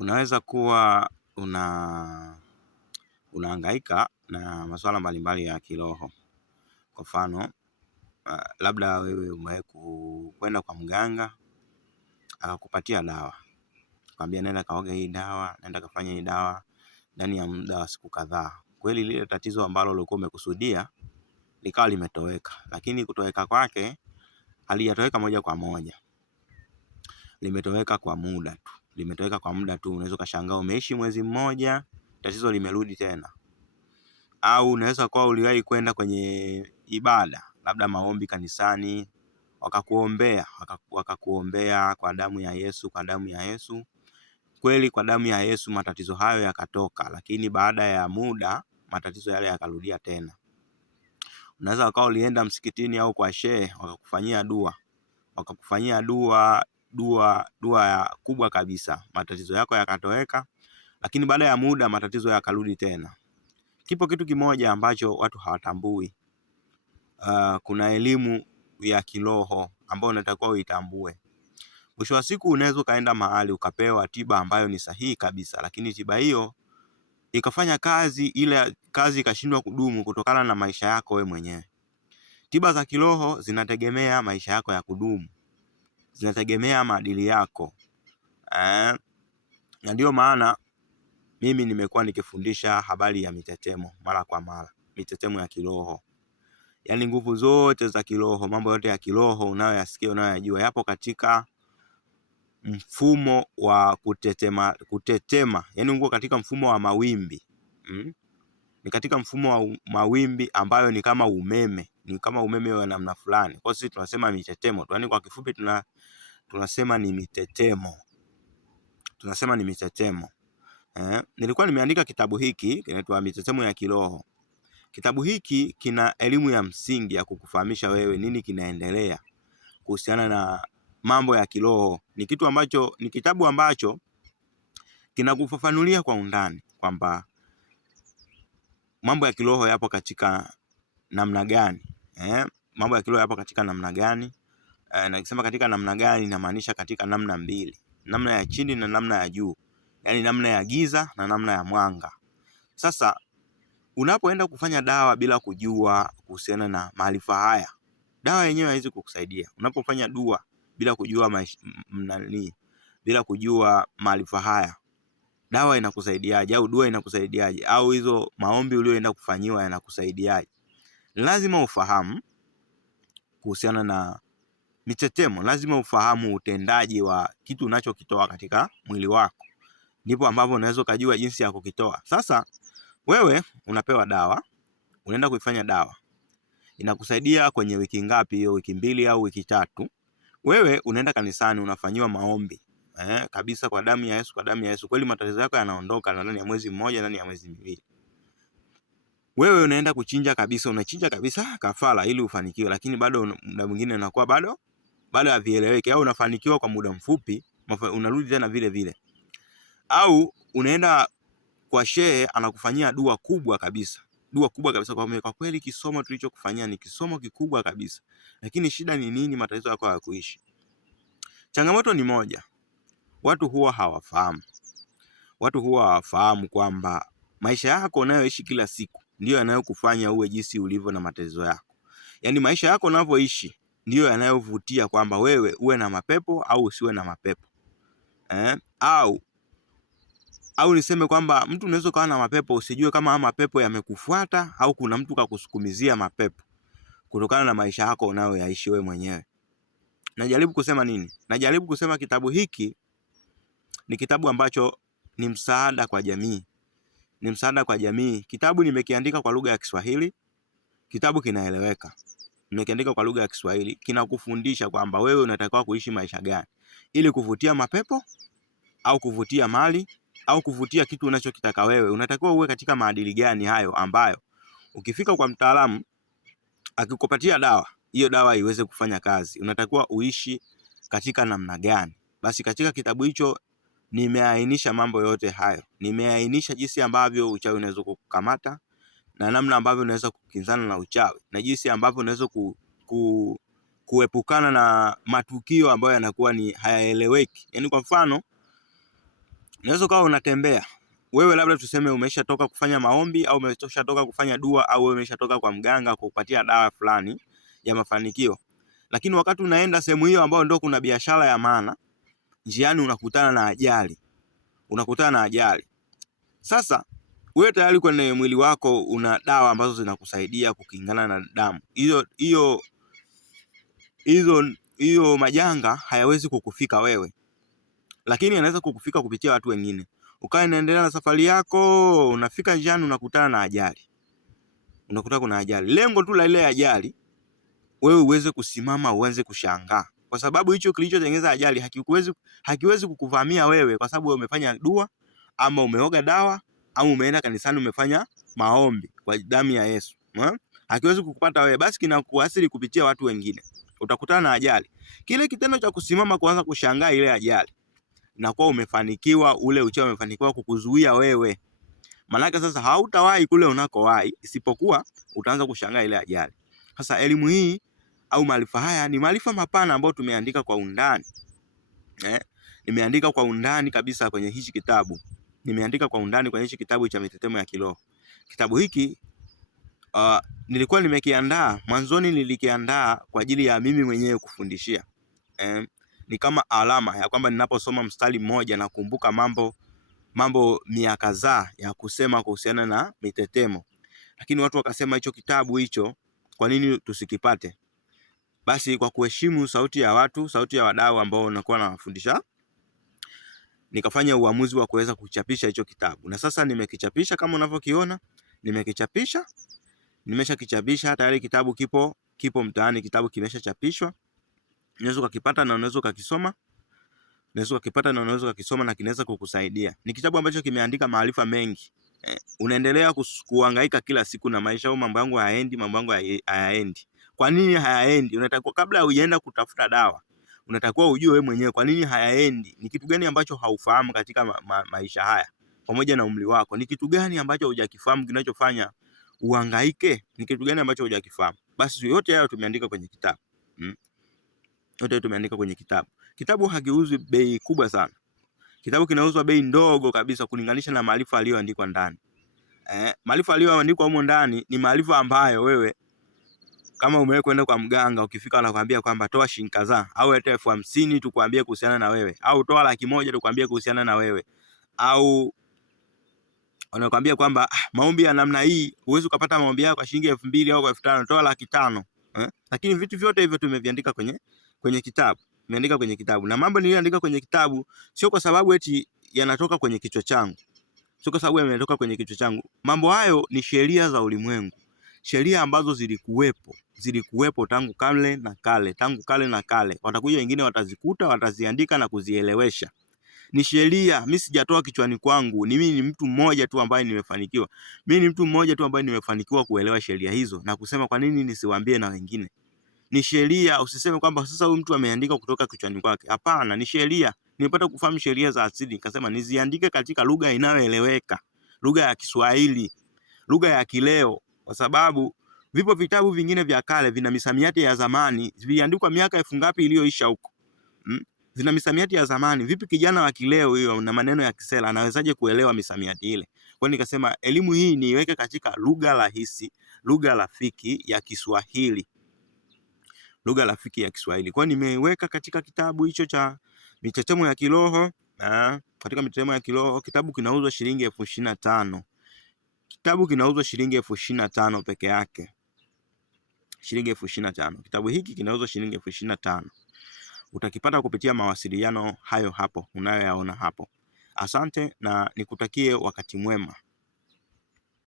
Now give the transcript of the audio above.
Unaweza kuwa unahangaika na masuala mbalimbali ya kiroho. Kwa mfano, labda wewe umewahi kwenda kwa mganga akakupatia dawa, akwambia nenda kaoge hii dawa, nenda kafanya hii dawa ndani ya muda wa siku kadhaa. Kweli lile tatizo ambalo ulikuwa umekusudia likawa limetoweka, lakini kutoweka kwake halijatoweka moja kwa moja, limetoweka kwa muda tu. Unaweza kushangaa umeishi mwezi mmoja, tatizo limerudi tena. Au unaweza kuwa uliwahi kwenda kwenye ibada, labda maombi kanisani, wakakuombea kwa damu ya Yesu, kweli kwa damu ya Yesu matatizo hayo yakatoka, lakini baada ya muda matatizo yale yakarudia tena. Unaweza kuwa ulienda msikitini au kwa shehe wakakufanyia dua kubwa kabisa, matatizo yako yakatoweka, lakini baada ya muda matatizo yakarudi tena. Kipo kitu kimoja ambacho watu hawatambui. Kuna elimu ya kiroho ambayo unatakiwa uitambue. Mwisho wa siku unaweza kaenda mahali ukapewa tiba ambayo ni sahihi kabisa, lakini tiba hiyo ikafanya kazi, ile kazi ikashindwa kudumu kutokana na maisha yako wewe mwenyewe. Tiba za kiroho zinategemea maisha yako ya kudumu, zinategemea maadili yako. Na ndio maana mimi nimekuwa nikifundisha habari ya mitetemo mara kwa mara, mitetemo ya kiroho. Yaani nguvu zote za kiroho, mambo yote ya kiroho unayoyasikia, unayoyajua yapo katika mfumo wa kutetema. Yaani uko katika mfumo wa mawimbi. Ni katika mfumo wa mawimbi ambayo ni kama umeme, wa namna fulani. Kwa sisi tunasema mitetemo. Yaani kwa kifupi tunasema ni mitetemo. Nilikuwa nimeandika kitabu hiki kinaitwa Mitetemo ya Kiroho. Kitabu hiki kina elimu ya msingi ya kukufahamisha wewe nini kinaendelea kuhusiana na mambo ya kiroho. Ni kitabu ambacho kinakufafanulia kwa undani kwamba mambo ya kiroho yapo katika namna gani. Mambo ya kiroho yapo katika namna gani? Na nikisema katika namna gani inamaanisha katika namna mbili, namna ya chini na namna ya juu. Yaani namna ya giza na namna ya mwanga. Sasa unapoenda kufanya dawa bila kujua kuhusiana na maarifa haya, dawa yenyewe haiwezi kukusaidia. Unapofanya dua bila kujua bila kujua maarifa haya, dawa inakusaidiaje? Au dua inakusaidiaje? Au hizo maombi ulioenda kufanyiwa yanakusaidiaje? Lazima ufahamu kuhusiana na mitetemo, lazima ufahamu utendaji wa kitu unachokitoa katika mwili wako. Ndipo ambapo unaweza kujua jinsi ya kukitoa. Sasa wewe unapewa dawa, unaenda kuifanya dawa. Inakusaidia kwenye wiki ngapi hiyo? Wiki 2 au wiki 3. Wewe unaenda kanisani unafanyiwa maombi. Kabisa kwa damu ya Yesu. Kweli matatizo yako yanaondoka ndani ya mwezi mmoja, ndani ya mwezi 2. Wewe unaenda kuchinja kabisa, unachinja kabisa kafara ili ufanikiwe, lakini bado muda mwingine unakuwa bado havieleweki, au unafanikiwa kwa muda mfupi, unarudi tena vile vile. Au unaenda kwa shehe anakufanyia dua kubwa kabisa kwa kweli kisomo tulichokufanyia ni kisomo kikubwa kabisa, lakini shida ni nini? Matatizo yako hayakuishi. Changamoto ni moja, watu huwa hawafahamu kwamba maisha yako unayoishi kila siku ndio yanayokufanya uwe jinsi ulivyo na matatizo yako. Yaani maisha yako unavyoishi ndio yanayovutia kwamba wewe uwe na mapepo au usiwe na mapepo. Au niseme kwamba mtu unaweza kuwa na mapepo usijue kama mapepo yamekufuata au kuna mtu kakusukumizia mapepo kutokana na maisha yako unayoyaishi wewe mwenyewe. Najaribu kusema nini? Najaribu kusema kitabu hiki ni kitabu ambacho ni msaada kwa jamii. Kitabu nimekiandika kwa lugha ya Kiswahili. Kitabu kinaeleweka. Nimekiandika kwa lugha ya Kiswahili, kinakufundisha kwamba wewe unatakiwa kuishi maisha gani ili kuvutia mapepo au kuvutia mali au kuvutia kitu unachokitaka wewe. Unatakiwa uwe katika maadili gani hayo ambayo ukifika kwa mtaalamu akikupatia dawa, hiyo dawa iweze kufanya kazi. Unatakiwa uishi katika namna gani? Basi katika kitabu hicho nimeainisha mambo yote hayo. Nimeainisha jinsi ambavyo uchawi unaweza kukukamata na namna ambavyo unaweza kukinzana na uchawi na jinsi ambavyo unaweza kuepukana na matukio ambayo yanakuwa ni hayaeleweki. Yaani kwa mfano Unaweza ukawa unatembea wewe, labda tuseme umeshatoka kufanya maombi au umeshatoka kufanya dua au umeshatoka kwa mganga kukupatia dawa fulani ya mafanikio, lakini wakati unaenda sehemu hiyo ambayo ndio kuna biashara ya maana, njiani unakutana na ajali. Sasa wewe tayari kwenye mwili wako una dawa ambazo zinakusaidia kukingana na damu hiyo majanga hayawezi kukufika wewe, lakini yanaweza kukufika kupitia watu wengine. Ukawa unaendelea na safari yako, unafika njiani unakutana na ajali. Unakuta kuna ajali. Lengo tu la ile ajali wewe uweze kusimama, uanze kushangaa. Kwa sababu hicho kilichotengeneza ajali hakiwezi kukuvamia wewe kwa sababu wewe umefanya dua ama umeoga dawa au umeenda kanisani umefanya maombi kwa damu ya Yesu. Hakiwezi kukupata wewe, basi kinakuathiri kupitia watu wengine. Utakutana na ajali. Kile kitendo cha kusimama kuanza kushangaa ile ajali, na kwa umefanikiwa, ule uchawi umefanikiwa kukuzuia wewe. Maana sasa hautawahi kule unakowahi, isipokuwa utaanza kushangaa ile ajali. Sasa elimu hii au maarifa haya ni maarifa mapana ambayo tumeandika kwa undani. Nimeandika kwa undani kabisa kwenye hichi kitabu. Nimeandika kwa undani kwenye hichi kitabu cha Mitetemo ya Kiroho. Kitabu hiki nilikuwa nimekiandaa, mwanzoni nilikiandaa kwa ajili ya mimi mwenyewe kufundishia. Ni kama alama ya kwamba ninaposoma mstari mmoja nakumbuka mambo mia kadhaa ya kusema kuhusiana na mitetemo. Lakini watu wakasema hicho kitabu hicho kwa nini tusikipate? Basi kwa kuheshimu sauti ya watu, sauti ya wadau ambao nakuwa nawafundisha, nikafanya uamuzi wa kuweza kuchapisha hicho kitabu. Na sasa nimekichapisha kama unavyokiona, nimeshakichapisha tayari. Kitabu kipo mtaani, kitabu kimeshachapishwa. Unaweza ukakipata na unaweza ukakisoma. Na kinaweza kukusaidia. Ni kitabu ambacho kimeandika maarifa mengi. Unaendelea kuhangaika kila siku na maisha, au mambo yangu hayaendi. Kwa nini hayaendi? Unatakiwa kabla hujaenda kutafuta dawa, unatakiwa ujue wewe mwenyewe kwa nini hayaendi. Ni kitu gani ambacho haufahamu katika maisha haya pamoja na umri wako? Ni kitu gani ambacho hujakifahamu kinachofanya uhangaike? Ni kitu gani ambacho hujakifahamu? Basi yote hayo tumeandika kwenye kitabu. Yote tumeandika kwenye kitabu. Kitabu hakiuzwi bei kubwa sana. Kitabu kinauzwa bei ndogo kabisa kulinganisha na maarifa yaliyoandikwa ndani. Maarifa yaliyoandikwa humo ndani ni maarifa ambayo wewe kama umewahi kwenda kwa mganga, ukifika anakuambia kwamba toa shilingi kadhaa au hata 50,000 tukwambie kuhusiana na wewe, au toa 100,000 tukwambie kuhusiana na wewe, au wanakuambia kwamba maombi ya namna hii huwezi ukapata maombi yako kwa shilingi 2,000 au kwa 5,000, toa 500,000. Lakini vitu vyote hivyo tumeviandika kwenye kitabu. Nimeandika kwenye kitabu, na mambo niliyoandika kwenye kitabu sio kwa sababu eti yanatoka kwenye kichwa changu. Sio kwa sababu yametoka kwenye kichwa changu. Mambo hayo ni sheria za ulimwengu. Sheria ambazo zilikuwepo tangu kale na kale. Watakuja wengine watazikuta, wataziandika na kuzielewesha. Ni sheria, mimi sijatoa kichwani kwangu. Mimi ni mtu mmoja tu ambaye nimefanikiwa kuelewa sheria hizo na kusema kwa nini nisiwaambie na wengine. Ni sheria, usiseme kwamba sasa huyu mtu ameandika kutoka kichwani kwake. Hapana, ni sheria. Nimepata kufahamu sheria za asili, nikasema niziandike katika lugha inayoeleweka, lugha ya Kiswahili, lugha ya kileo, kwa sababu vipo vitabu vingine vya kale vina misamiati ya zamani, viliandikwa miaka 1000 ngapi iliyoisha huko. Vina misamiati ya zamani. Vipi kijana wa kileo hiyo na maneno ya kisela anawezaje kuelewa misamiati ile? Kwa hiyo nikasema elimu hii niiweke katika lugha rahisi, lugha rafiki ya Kiswahili. Lugha rafiki ya Kiswahili. Kwa nimeiweka katika kitabu hicho cha Mitetemo ya Kiroho. Katika Mitetemo ya Kiroho kitabu kinauzwa shilingi 25,000. Kitabu kinauzwa shilingi 25,000 peke yake. Shilingi 25,000. Kitabu hiki kinauzwa shilingi 25,000. Utakipata kupitia mawasiliano hayo hapo unayoyaona hapo. Asante na nikutakie wakati mwema.